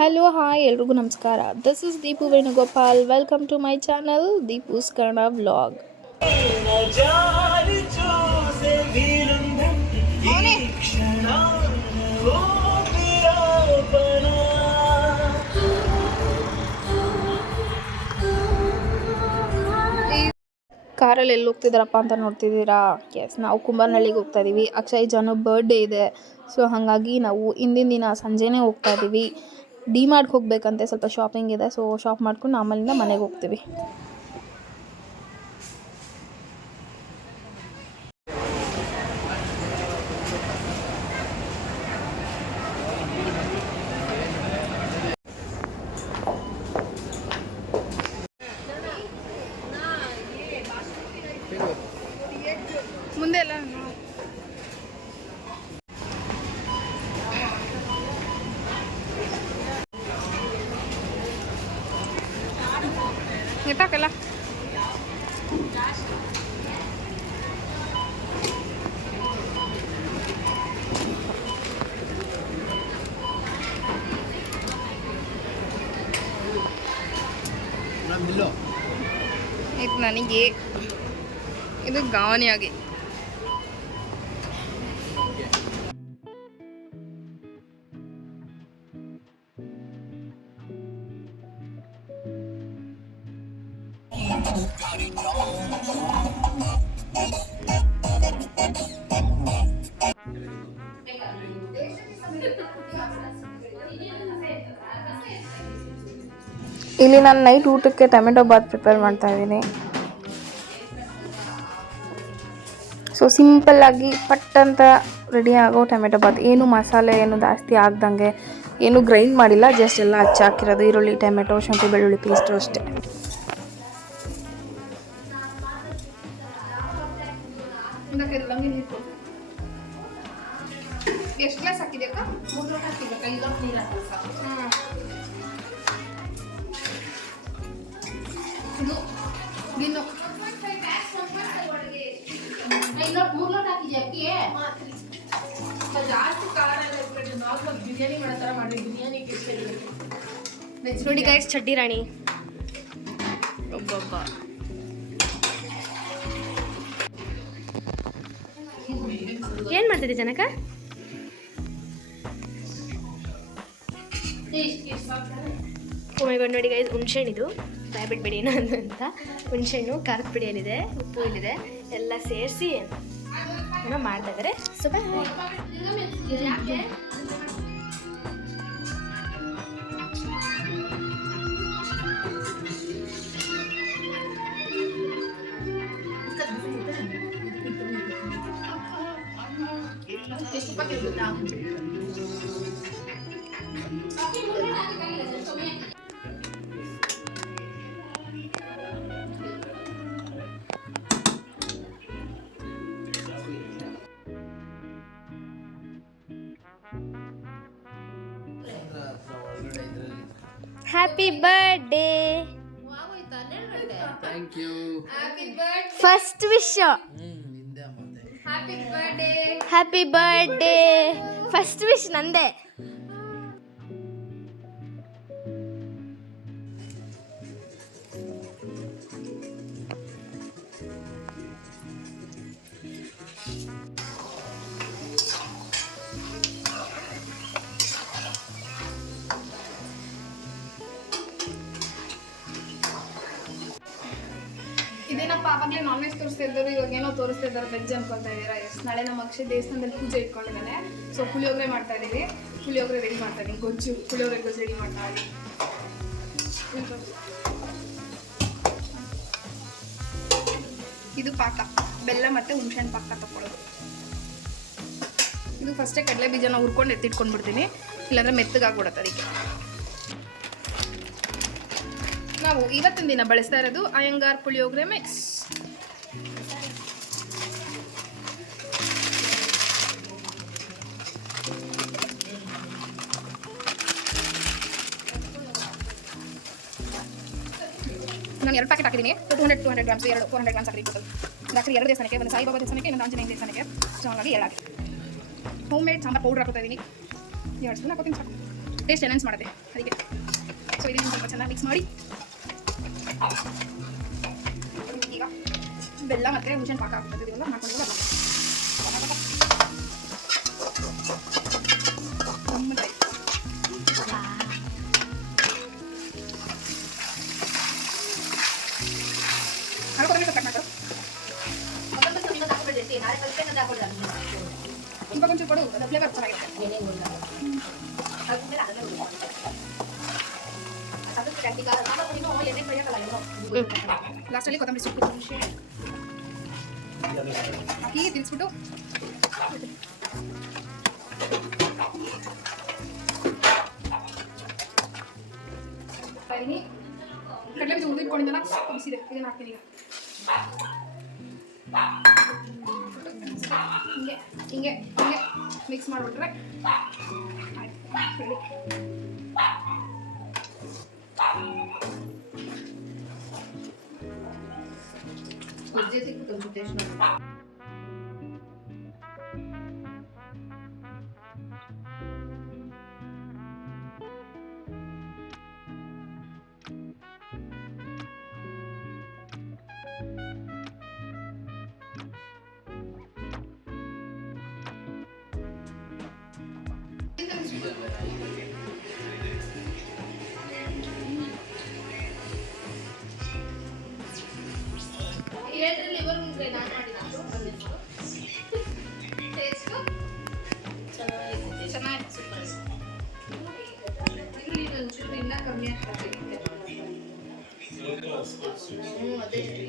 Hello, hi ಎಲ್ರಿಗೂ ನಮಸ್ಕಾರ. This is Deepu Venugopal. Welcome to my channel Deepu's Kannada vlog ಕಾರಲ್ಲಿ ಎಲ್ಲಿ ಹೋಗ್ತಿದ್ದಾರಪ್ಪ ಅಂತ ನೋಡ್ತಿದ್ದೀರಾ? ಎಸ್ ನಾವು ಕುಂಬಾರ್ನಳ್ಳಿಗೆ ಹೋಗ್ತಾ ಇದ್ದೀವಿ ಅಕ್ಷಯ್ ಜಾನು ಬರ್ಡೇ ಇದೆ. ಸೊ ಹಾಗಾಗಿ ನಾವು ಇಂದಿನ ದಿನ ಸಂಜೆನೇ ಹೋಗ್ತಾ ಇದ್ದೀವಿ ಡಿ ಮಾರ್ಟ್ಗೆ ಹೋಗಬೇಕಂತೆ ಸ್ವಲ್ಪ ಶಾಪಿಂಗ್ ಇದೆ ಸೊ ಶಾಪ್ ಮಾಡ್ಕೊಂಡು ಆಮೇಲಿಂದ ಮನೆಗೆ ಹೋಗ್ತೀವಿ. ಮುಂದೆ ಎಲ್ಲ ಇದು ಗಾವನಿಯಾಗಿ ಇಲ್ಲಿ ನಾನು ನೈಟ್ ಊಟಕ್ಕೆ ಟೊಮೆಟೊ ಬಾತ್ ಪ್ರಿಪೇರ್ ಮಾಡ್ತಾ ಇದ್ದೀನಿ. ಸೊ ಸಿಂಪಲ್ಲಾಗಿ ಪಟ್ ಅಂತ ರೆಡಿ ಆಗೋ ಟೊಮೆಟೊ ಬಾತ್. ಏನು ಮಸಾಲೆ ಏನು ಜಾಸ್ತಿ ಆಗ್ದಂಗೆ, ಏನು ಗ್ರೈಂಡ್ ಮಾಡಿಲ್ಲ ಜಸ್ಟ್ ಎಲ್ಲ ಹಚ್ಚಾಕಿರೋದು ಈರುಳ್ಳಿ, ಟೊಮೆಟೊ, ಶುಂಠಿ, ಬೆಳ್ಳುಳ್ಳಿ ಪೇಸ್ಟು ಅಷ್ಟೇ. ಎಷ್ಟು ಗ್ಲಾಸ್ ಹಾಕಿದ್ಯಕ್ಕ ನೋಡಿ ಗೈಸ್ ಚಡ್ಡಿ ರಾಣಿ. ಒಬ್ಬೊಬ್ಬ. ಏನ್ ಮಾಡ್ತಿದ್ದೆ ಜನಕ? Oh ನೋಡಿ ಗೈಸ್ ಹುಣ್ಸೆಹಣ್ಣು ಬಾಯ್ಬಿಡ್ಬೇಡಿ ಏನು ಅಂತ. ಹುಣ್ಸೆಹಣ್ಣು ಖಾರದ ಪಿಡಿಯಲ್ಲಿದೆ ಉಪ್ಪು ಇಲ್ಲಿದೆ ಎಲ್ಲ ಸೇರಿಸಿ ಏನೋ ಮಾಡ್ತಾ ಇದ್ದಾರೆ so happy birthday thank you first wish happy birthday first wish ನಂದೆ. ಇದ್ದಾರೆ ವೆಜ್ ಅನ್ಕೊಂತ ಇದ್ದೀರಾ ಎಸ್ ನಾಳೆ ನಮ್ಮ ಅಕ್ಷಯ ದೇವಸ್ಥಾನದಲ್ಲಿ ಪೂಜೆ ಇಟ್ಕೊಂಡಿದ್ದಾನೆ. ಸೊ ಪುಳಿಯೋಗರೆ ಮಾಡ್ತಾ ಇದ್ದೀವಿ ಪುಳಿಯೋಗರೆ ರೆಡಿ ಮಾಡ್ತಾ ಇದ್ದೀನಿ. ಗೊಜ್ಜು, ಪುಳಿಯೋಗರೆ ಗೊಜ್ಜು ರೆಡಿ ಮಾಡ್ತಾ ಇದ್ದೀನಿ. ಇದು ಪಾಕ. ಬೆಲ್ಲ ಮತ್ತು ಹುಣಸೆಹಣ್ಣು ಪಾಕ ತಕೊಳ್ಳೋದು ಇದು ಫಸ್ಟೇ ಕಡಲೆ ಬೀಜನ ಹುರ್ಕೊಂಡು ಎತ್ತಿಟ್ಕೊಂಡ್ಬಿಡ್ತೀನಿ ಇಲ್ಲಾಂದ್ರೆ ಮೆತ್ತಗಾಗ್ಬಿಡುತ್ತೆ ಅದಕ್ಕೆ. ನಾವು ಇವತ್ತಿನ ದಿನ ಬಳಸ್ತಾ ಇರೋದು ಅಯ್ಯಂಗಾರ್ ಪುಳಿಯೋಗರೆ ಮಿಕ್ಸ್ ನಾನು ಎರಡು ಪ್ಯಾಕೆಟ್ ಹಾಕಿದ್ದೀನಿ two hundred two hundred grams ಎರಡು ಫೋರ್ ಹಂಡ್ರೆಡ್ ಗ್ರಾಮ್ಸ್ ಹಾಕಿರ್ಬೋದು ಆ್ಯಕ್ಚುಲಿ ಎರಡು ದೇವಸ್ಥಾನಕ್ಕೆ, ಒಂದು ಸಾಯಿಬಾಬಾ ದೇವಸ್ಥಾನಕ್ಕೆ, ಇನ್ನೊಂದು ಆಂಜನೇಯ ದೇವಸ್ಥಾನಕ್ಕೆ. ಸೊ ಹಾಗಾಗಿ ಎರಡು ಹೋಮ್ ಮೇಡ್ ಸಾಂಬಾರ್ ಪೌಡ್ರ್ ಹಾಕೋತಾ ಇದ್ದೀನಿ ಎರಡು ಸ್ಪೂನ್ ಹಾಕೋತೀನಿ ಸಾಕು. ಟೇಸ್ಟ್ ಎಲೆನ್ಸ್ ಮಾಡಿದೆ ಅದಕ್ಕೆ. ಸೊ ಇದನ್ನು ಸ್ವಲ್ಪ ಚೆನ್ನಾಗಿ ಮಿಕ್ಸ್ ಮಾಡಿ. ಈಗ ಬೆಲ್ಲ ಮತ್ತು ಹುಣಸೆ ಪಾಕ ಹಾಕ್ಬಿಟ್ಟಿದ್ದೀವಲ್ಲ ಮಾಡ್ಕೊಂಡು ಇವಾಗ ಒಂಚೂರು ಕೊಡು ಅದು ಫ್ಲೇವರ್ ಚೆನ್ನಾಗಿರುತ್ತೆ ಲಾಸ್ಟಲ್ಲಿ ಕೊತ್ತಂಬರಿ ಸೊಪ್ಪು ಹುಣಸೆ ಹಾಕಿ ತಿನ್ಸ್ಬಿಟ್ಟು ಇದೀನಿ ಕಡಲೆ ಬೀಜ ಉಳಿದಿಟ್ಕೊಂಡಿದ್ದಲ್ಲ ಬಿಸಿದೆ ಇದನ್ನ ಹಾಕ್ತೀನಿ ಈಗ ಹಿಂಗೆ ಹಿಂಗೆ ಹಿಂಗೆ ಮಿಕ್ಸ್ ಮಾಡಿಬಿಟ್ರೆ ಆಯ್ತು ready.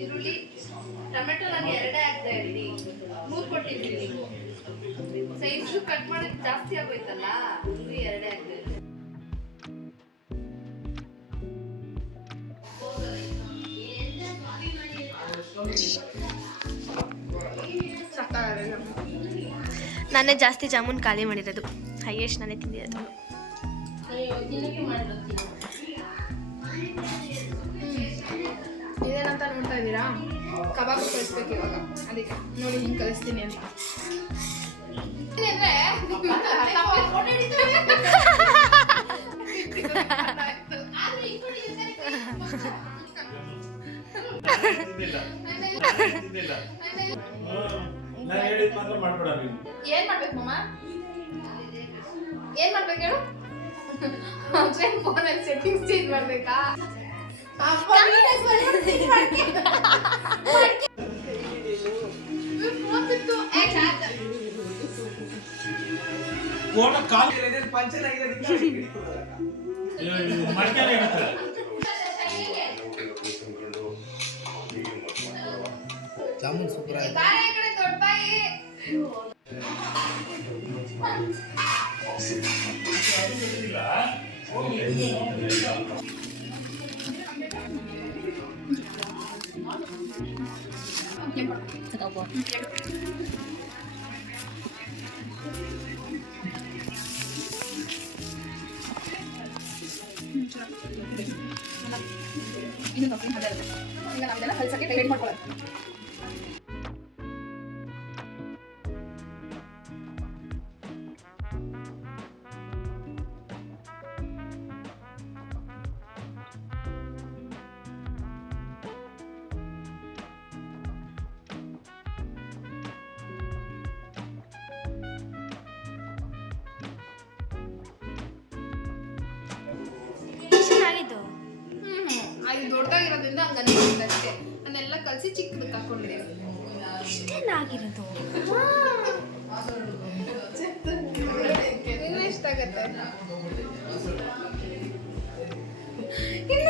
ಈರುಳ್ಳಿ ಟೊಮೆಟೊ ನಾನು ಎರಡೇ ಹಾಕ್ತಾ ಇದ್ದೀನಿ ಮೂರು ಕೊಟ್ಟಿದ್ದೀನಿ ನೀವು. ಸೈಜ್ ಕಟ್ ಮಾಡಿದ್ ಜಾಸ್ತಿ ಆಗೋಯ್ತಲ್ಲ? ಒಂದು ಎರಡೇ ಹಾಕ್ತಾ ಇದ್ದೀನಿ ನಾನೇ ಜಾಸ್ತಿ ಜಾಮೂನ್ ಖಾಲಿ ಮಾಡಿರೋದು. ಹೈಯೆಸ್ಟ್ ನಾನೇ ತಿಂದಿರೋದು. ಇದೇನಂತ ನೋಡ್ತಾ ಇದ್ದೀರಾ? ಕಬಾಬ್ ಕಲಿಸ್ಬೇಕು ಇವಾಗ. ಅದಕ್ಕೆ. ನೋಡಿ ಹಿಂಗೆ ಕಲಿಸ್ತೀನಿ ಅಂತ. ಏನ್ ಮಾಡ್ಬೇಕು ಫೋನಲ್ಲಿ ಸೆಟ್ಟಿಂಗ್ಸ್ ಚೇಂಜ್ ಮಾಡ್ಬೇಕಾ ಫೋನ್ ಕಾಲ್ ಮಡಿಕೆಲ್ಲ ಇರುತ್ತೆ ಜಾಮೂನ್ ಸೂಪರ್ ಆಗಿದೆ ದೊಡ್ಡ ಬಾಯಿ ಇದು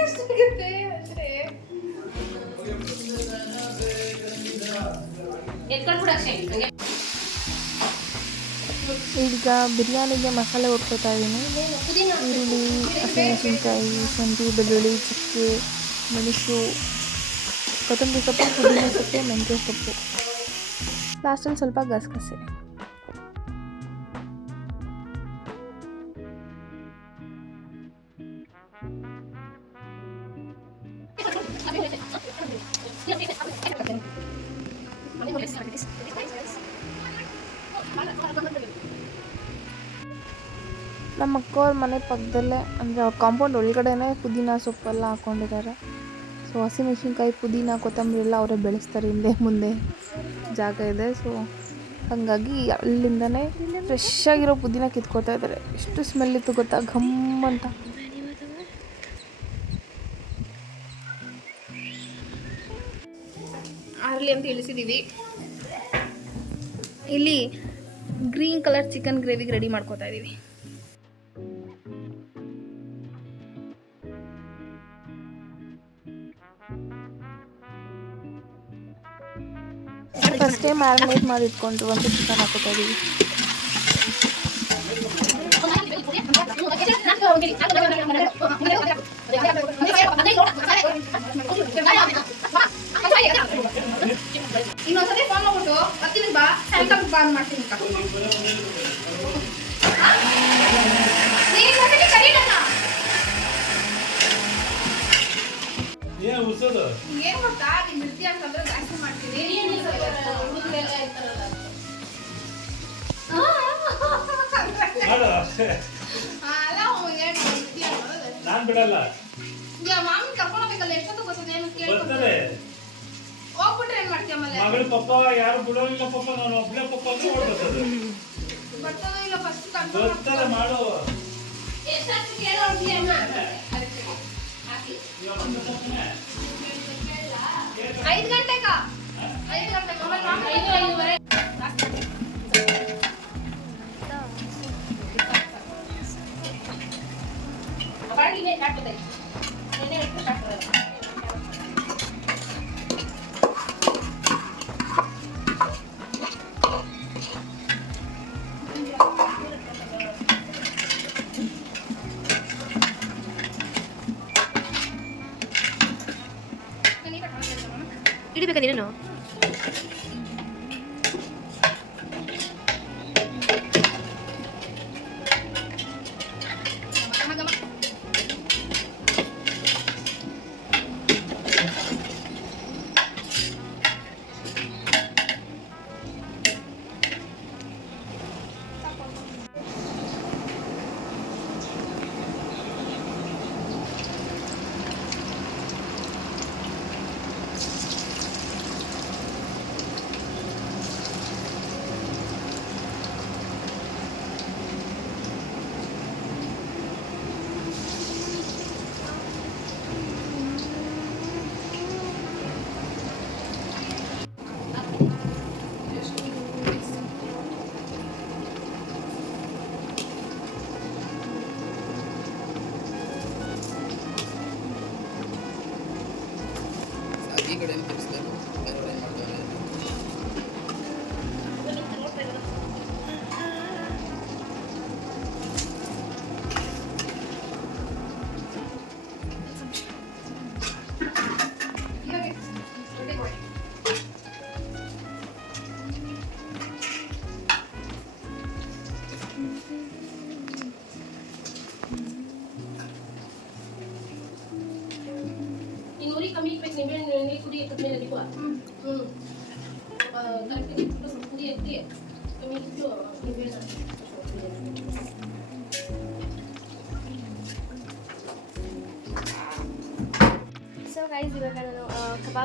ಎಷ್ಟಾಗತ್ತೆ ಸಿಗುತ್ತೆ ಅಷ್ಟೇ ಈಗ ಬಿರಿಯಾನಿಗೆ ಮಸಾಲೆ ಹುರ್ಕೋತಾ ಇದ್ದೀನಿ. ಈರುಳ್ಳಿ, ಹಸಿಮೆಣಸಿನ್ಕಾಯಿ, ಶುಂಠಿ, ಬೆಳ್ಳುಳ್ಳಿ, ಚಕ್ಕೆ, ಮೆಣಸು, ಕೊತ್ತಂಬರಿ ಸೊಪ್ಪು, ಪುದೀನ ಸೊಪ್ಪು, ಮೆಂತ್ಯ ಸೊಪ್ಪು. ಲಾಸ್ಟಲ್ಲಿ ಸ್ವಲ್ಪ ಗಸಗಸೆ. ಅವ್ರ ಮನೆ ಪಕ್ಕದಲ್ಲೇ, ಅಂದರೆ ಅವ್ರ ಕಾಂಪೌಂಡ್ ಒಳಗಡೆನೇ ಪುದೀನ ಸೊಪ್ಪೆಲ್ಲ ಹಾಕ್ಕೊಂಡಿದ್ದಾರೆ ಸೊ ಹಸಿಮೆಣ್ಸಿನ್ಕಾಯಿ ಪುದೀನ, ಕೊತ್ತಂಬರಿ ಎಲ್ಲ ಅವರೇ ಬೆಳೆಸ್ತಾರೆ ಹಿಂದೆ ಮುಂದೆ ಜಾಗ ಇದೆ. ಸೊ ಹಾಗಾಗಿ ಅಲ್ಲಿಂದನೇ ಫ್ರೆಶ್ ಆಗಿರೋ ಪುದೀನ ಕಿತ್ಕೋತಾ ಇದ್ದಾರೆ ಎಷ್ಟು ಸ್ಮೆಲ್ ಇತ್ತು ಗೊತ್ತಾ? ಘಮ್ ಅಂತ. ಆರಲಿ ಅಂತ ಇಲ್ಲಿ ಗ್ರೀನ್ ಕಲರ್ ಚಿಕನ್ ಗ್ರೇವಿಗೆ ರೆಡಿ ಮಾಡ್ಕೋತಾ ಇದ್ದೀವಿ ಫಸ್ಟೇ ಮ್ಯಾರಿನೇಟ್ ಮಾಡಿ ಇಟ್ಕೊಂಡು ಒಂದು ಚಿಕನ್ ಹಾಕೋತಾ ಇನ್ನೊಂದ್ಸತಿ ಫೋನ್ ಮಾಡ್ಬಿಟ್ಟು ಬರ್ತೀನಿ ಬಾ ಸಾಯಂಕಾಲ ಬಾ ಅಂದ್ ಮಾಡ್ತೀನಿ ನಾನ್ ಬಿಡಲ್ಲ. ಮಾಮನ್ ಕರ್ಕೊಂಡ್ ಹೋಗ್ಬೇಕಲ್ಲ ಎಷ್ಟೊತ್ತು ಗೊತ್ತದೆ ಏನು ಕೇಳ್ಕೊತಾರೆ ಹೋಗ್ಬಿಟ್ರೆ ಏನ್ ಮಾಡ್ತೀಯ ಆಮೇಲೆ ಮಗಳ ಪಪ್ಪ ಯಾರು ಬಿಡೋಗಿಲ್ಲ ಪಪ್ಪ ನಾನು ಒಬ್ಳೆ ಪಪ್ಪ ಅಂತ ಓಡ್ಬರ್ತದೆ ಬರ್ತದೋ ಇಲ್ಲ ಫಸ್ಟ್ ಬರ್ತಾರೆ ಮಾಡು. ಎಷ್ಟಾದ್ರು ಕೇಳೋ ಹೋಗ್ಲಿ ಅಮ್ಮ? ಐದು ಗಂಟೆಗ ಐದು ಗಂಟೆ ಮಾಮ ಐದು ಐದುವರೆ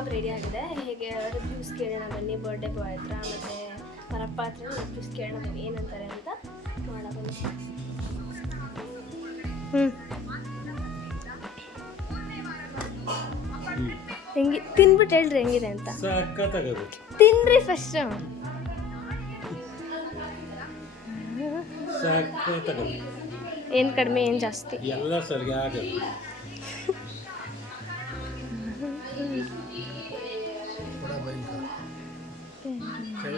ಕಬಾಬ್ ರೆಡಿ ಆಗಿದೆ. ಹೇಗೆ ರಿವ್ಯೂಸ್ ಕೇಳೋಣ ಬನ್ನಿ ಬರ್ಡೇ ಬಾಯ್ ಹತ್ರ ಮತ್ತು ಪರಪ್ಪ ಹತ್ರ ರಿವ್ಯೂಸ್ ಕೇಳೋಣ ಬನ್ನಿ ಏನಂತಾರೆ ಅಂತ ಮಾಡೋಣ ಬನ್ನಿ ಹ್ಞೂ ಹೆಂಗೆ ತಿನ್ಬಿಟ್ಟು ಹೇಳ್ರಿ ಹೆಂಗಿದೆ ಅಂತ. ತಿನ್ರಿ ಫಸ್ಟ್ ಏನು ಕಡಿಮೆ ಏನು ಜಾಸ್ತಿ? ಎಲ್ಲ ಸರಿಯಾಗದು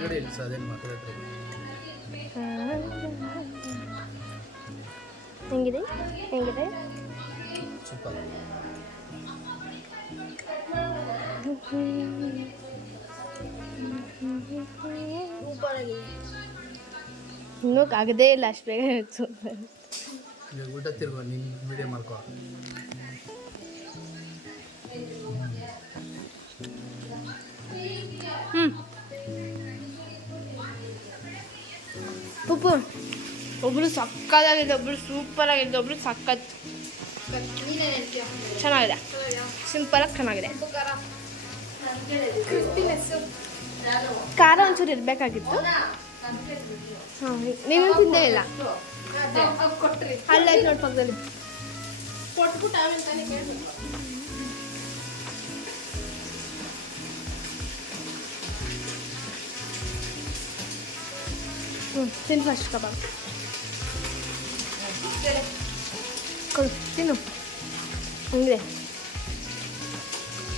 ಕೆಳಗಡೆ ಸರ್ ಅದೇನು ಮಾತಾಡ್ತಾರೆ ಹೆಂಗಿದೆ? ಹೆಂಗಿದೆ? ಸೂಪರ್. ಇನ್ನೂ ಆಗದೇ ಇಲ್ಲ ಅಷ್ಟು. ಬೇಗ ಊಟ ತಿರ್ಗೋ ನೀನು ಮೀಡಿಯಂ ಮಾಡ್ಕೋ. ಉಪ್ಪು. ಒಬ್ರು ಸಕ್ಕತ್ತಾಗಿದೆ, ಒಬ್ರು ಸೂಪರ್ ಆಗಿದೆ, ಒಬ್ರು ಸಕ್ಕತ್. ಚೆನ್ನಾಗಿದೆ. ಸಿಂಪಲಾಗಿ ಚೆನ್ನಾಗಿದೆ. ಖಾರ ಒಂಚೂರು ಇರಬೇಕಾಗಿತ್ತು. ಹಾಂ, ನೀನು ತಿಂದೇ ಇಲ್ಲ. ಅಲ್ಲೇ ನೋಡಿ ಪಕ್ಕದಲ್ಲಿ. ಕೊಟ್ಬಿಟ್ಟು ಆಮೇಲೆ ಹ್ಞೂ ತಿನ್ನು ಫಸ್ಟ್ ಕಬಾಬ್. ಕೊಡು ತಿನ್ನು. ಹಂಗಿದೆ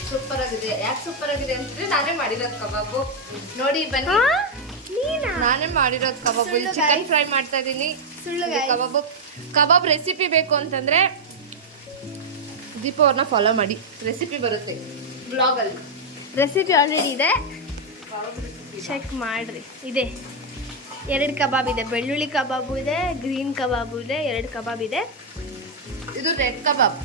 ಸೂಪರ್ ಆಗಿದೆ ಯಾಕೆ ಸೂಪರ್ ಆಗಿದೆ ಅಂತಂದ್ರೆ ನಾನೇ ಮಾಡಿರೋದು ಕಬಾಬು. ನೋಡಿ ಬನ್ನಿ. ನೀನಾ? ಮಾಡಿರೋದು ಕಬಾಬು. ಸುಳ್ಳು ಚಿಕನ್ ಫ್ರೈ ಮಾಡ್ತಾ ಇದ್ದೀನಿ ಸುಳ್ಳು ಕಬಾಬು. ಕಬಾಬ್ ರೆಸಿಪಿ ಬೇಕು ಅಂತಂದ್ರೆ ದೀಪ ಅವ್ರನ್ನ ಫಾಲೋ ಮಾಡಿ. ರೆಸಿಪಿ ಬರುತ್ತೆ ಬ್ಲಾಗಲ್ಲಿ ರೆಸಿಪಿ ಆಲ್ರೆಡಿ ಇದೆ. ಚೆಕ್ ಮಾಡಿರಿ. ಇದೆ. ಎರಡು ಕಬಾಬ್ ಇದೆ. ಬೆಳ್ಳುಳ್ಳಿ ಕಬಾಬು ಇದೆ ಗ್ರೀನ್ ಕಬಾಬು ಇದೆ ಎರಡು ಕಬಾಬ್ ಇದೆ. ಇದು red kebab.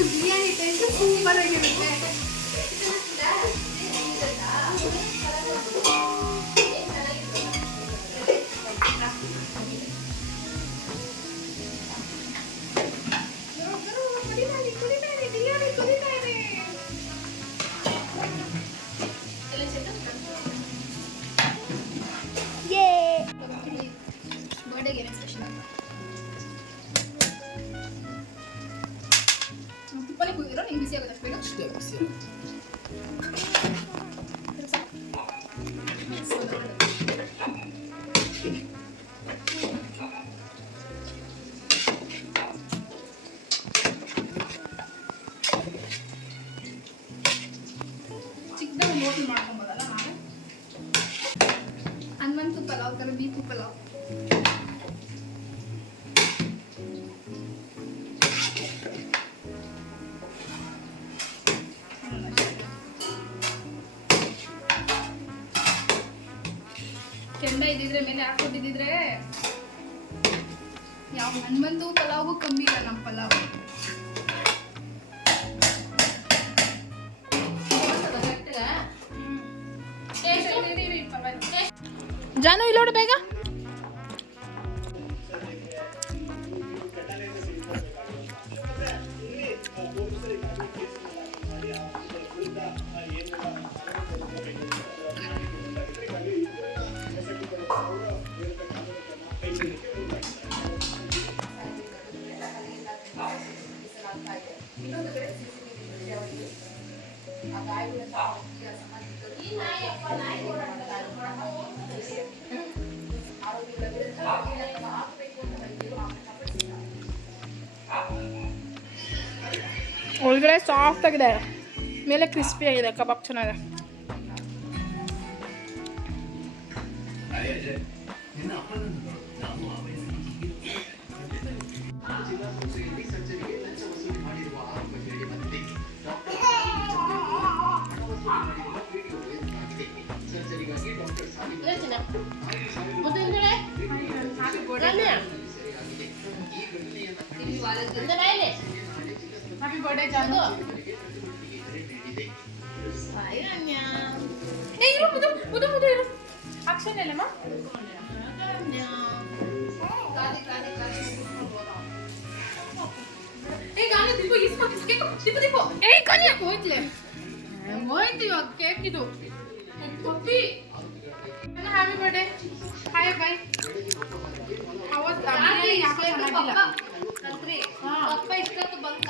Biryani taste super ಆಗಿರುತ್ತೆ İngilizceye kadar ಜಾನು ಇಲ್ಲೋಡು ಬೇಗ? ಸಾಫ್ಟ್ ಆಗಿದೆ ಮೇಲೆ ಕ್ರಿಸ್ಪಿ ಆಗಿದೆ ಕಬಾಬ್ ಚೆನ್ನಾಗಿದೆ. ಹ್ಯಾಪಿ ಬರ್ಡೇ ಜಾನು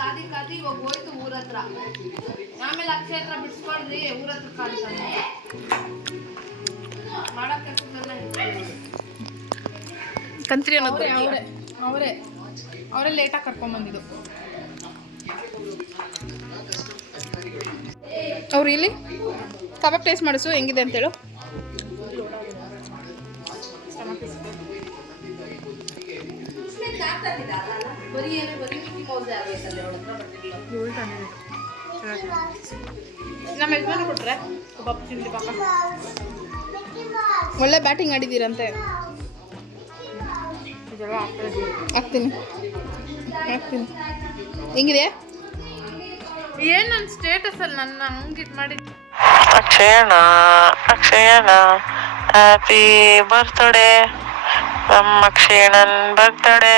ಕಾದಿ ಕಾದಿ ಇವಾಗ ಹೋಯ್ತು ಊರ ಹತ್ರ. ಆಮೇಲೆ ಅಕ್ಷಯ ಹತ್ರ ಬಿಡ್ಸ್ಕೊಳ್ರಿ ಊರ ಹತ್ರ ಮಾಡಕ್ ಕೆಲ್ಸದಲ್ಲ ಕಂತ್ರಿ ಅವರೇ ಅವರೇ ಅವರೇ ಅವರೇ ಲೇಟಾಗಿ ಕರ್ಕೊಂಬಂದಿದ್ದು ಅವ್ರು ಇಲ್ಲಿ? ಕಬಾಬ್ ಟೇಸ್ಟ್ ಮಾಡಿಸು ಹೆಂಗಿದೆ ಅಂತೇಳು ಬರೀ ಏನು ಬರೀ ನಮ್ಮ ಯಜಮಾನ ಕೊಟ್ರೆ? ಕಬಾಬ್ ತಿನ್ಲಿ ಪಾಪ. ಒಳ್ಳೆ ಬ್ಯಾಟಿಂಗ್ ಆಡಿದ್ದೀರಂತೆ. ಹಾಕ್ತೀನಿ. ಹಾಕ್ತೀನಿ. ಹೆಂಗಿದೆ? ಏನು ನನ್ನ ಸ್ಟೇಟಸ್ ಅಲ್ಲಿ ನನ್ನ ಹಂಗೆ ಇದು ಮಾಡಿ ಅಕ್ಷಯಣ ಅಕ್ಷಯಣ ಹ್ಯಾಪಿ ಬರ್ತ್ಡೇ ನಮ್ಮ ಅಕ್ಷಯಣನ್ birthday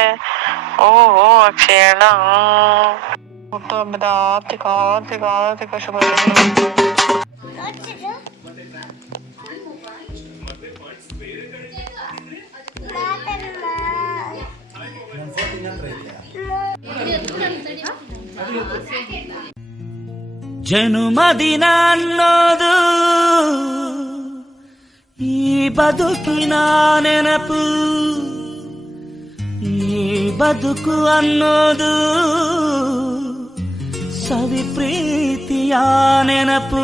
Oh, ik zie je lang. Goed, bedankt. Ik had, ik నెనపు ಈ ಬದುಕು ಅನ್ನೋದು ಸವಿ ಪ್ರೀತಿಯ ನೆನಪು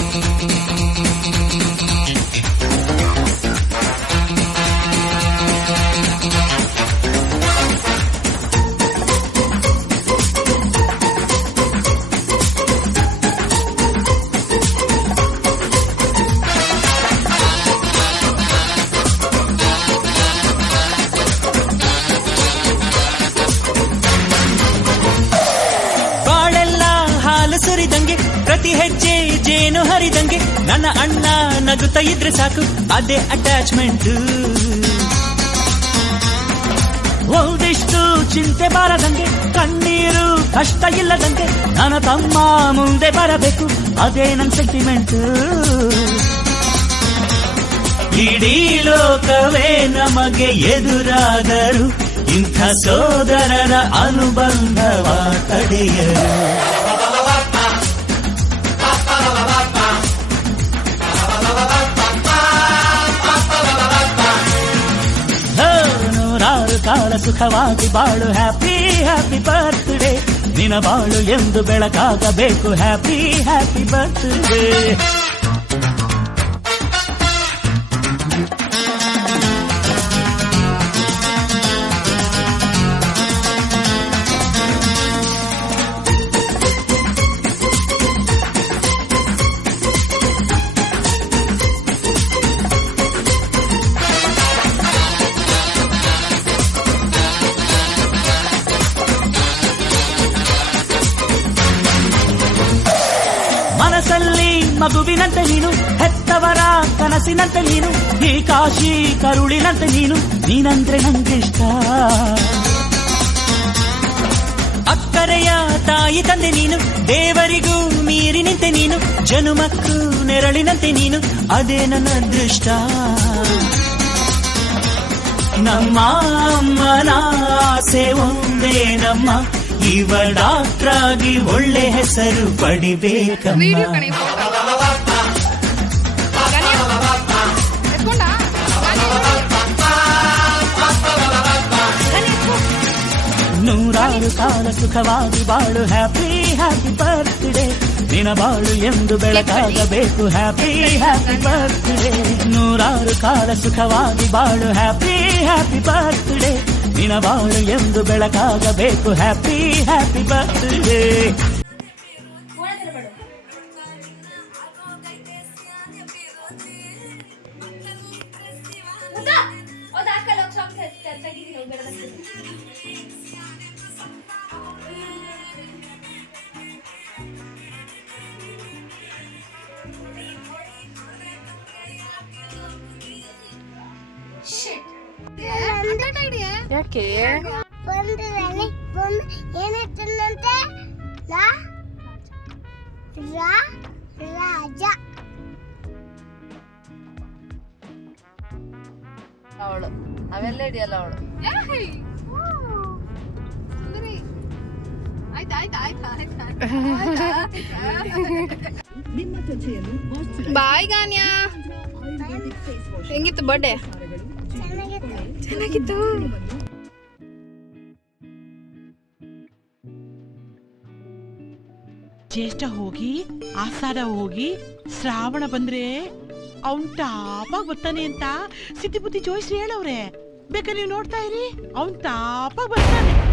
ಅಣ್ಣ ನಗುತ್ತ ಇದ್ರೆ ಸಾಕು, ಅದೇ ಅಟ್ಯಾಚ್ಮೆಂಟ್ ಒಂದಿಷ್ಟು ಚಿಂತೆ ಬಾರದಂಗೆ, ಕಣ್ಣೀರು ಕಷ್ಟ ಇಲ್ಲದಂಗೆ, ನನ್ನ ತಮ್ಮ ಮುಂದೆ ಬರಬೇಕು, ಅದೇ ನನ್ನ ಸೆಂಟಿಮೆಂಟ್ ಇಡೀ ಲೋಕವೇ ನಮಗೆ ಎದುರಾದರು, ಇಂಥ ಸೋದರರ ಅನುಬಂಧವ ತಡೆಯರು ಕಾಲ ಸುಖವಾಗಿ ಬಾಳು. ಹ್ಯಾಪಿ ಹ್ಯಾಪಿ ಬರ್ತ್ಡೇ ದಿನ ಬಾಳು ಎಂದು ಬೆಳಕಾಗಬೇಕು. ಹ್ಯಾಪಿ ಹ್ಯಾಪಿ ಬರ್ತ್ಡೇ ಕನಸಿನಂತೆ ನೀನು, ಈ ಕಾಶಿ ಕರುಳಿನಂತೆ ನೀನು, ನೀನಂದ್ರೆ ನಂಗಿಷ್ಟ. ಅಕ್ಕರೆಯ ತಾಯಿ ತಂದೆ ನೀನು, ದೇವರಿಗೂ ಮೀರಿನಂತೆ ನೀನು, ಜನುಮಕ್ಕೂ ನೆರಳಿನಂತೆ ನೀನು, ಅದೇ ನನ್ನ ಅದೃಷ್ಟ. ನಮ್ಮ ಅಮ್ಮನ ಆಸೆ ಒಂದೇ ನಮ್ಮ ಇವ ಒಳ್ಳೆ ಹೆಸರು ಪಡಿಬೇಕಮ್ಮ. ನೂರಾರು ಕಾಲ ಸುಖವಾಗಿ ಬಾಳು. ಹ್ಯಾಪಿ ಹ್ಯಾಪಿ ಬರ್ತ್ಡೇ ದಿನ ಬಾಳು ಎಂದು ಬೆಳಕಾಗಬೇಕು ಹ್ಯಾಪಿ ಹ್ಯಾಪಿ ಬರ್ತ್ಡೇ ನೂರಾರು ಕಾಲ ಸುಖವಾಗಿ ಬಾಳು. ಹ್ಯಾಪಿ ಹ್ಯಾಪಿ ಬರ್ತ್ಡೇ ದಿನ ಬಾಳು ಎಂದು ಬೆಳಕಾಗಬೇಕು ಹ್ಯಾಪಿ ಹ್ಯಾಪಿ ಬರ್ತ್ಡೇ ಯಾಕೆ ಒಂದು ರಣಿ ಒಂದು ಏನಾಯ್ತಂತೆ ರಾ ರಾ ರಾಜ ಅವಳು ಅವೆಲ್ಲ ಹಿಡಿಯಲ್ಲ ಅವಳು ಬಾಯ್ ಗಾನ್ಯಾ ಹೆಂಗಿತ್ತು ಬರ್ಡೇ ಚೆನ್ನಾಗಿತ್ತು. ಜ್ಯೇಷ್ಠ ಹೋಗಿ ಆಷಾಢ ಹೋಗಿ, ಶ್ರಾವಣ ಬಂದ್ರೆ ಅವನ್ ತಾಪ ಬರ್ತಾನೆ ಅಂತ ಸಿದ್ಧಿ ಬುದ್ಧಿ ಜೋಯಿಸ್ರಿ ಹೇಳವ್ರೆ. ಬೇಕಾ ನೀವು ನೋಡ್ತಾ ಇರಿ? ಅವನ್ ತಾಪ ಬರ್ತಾನೆ.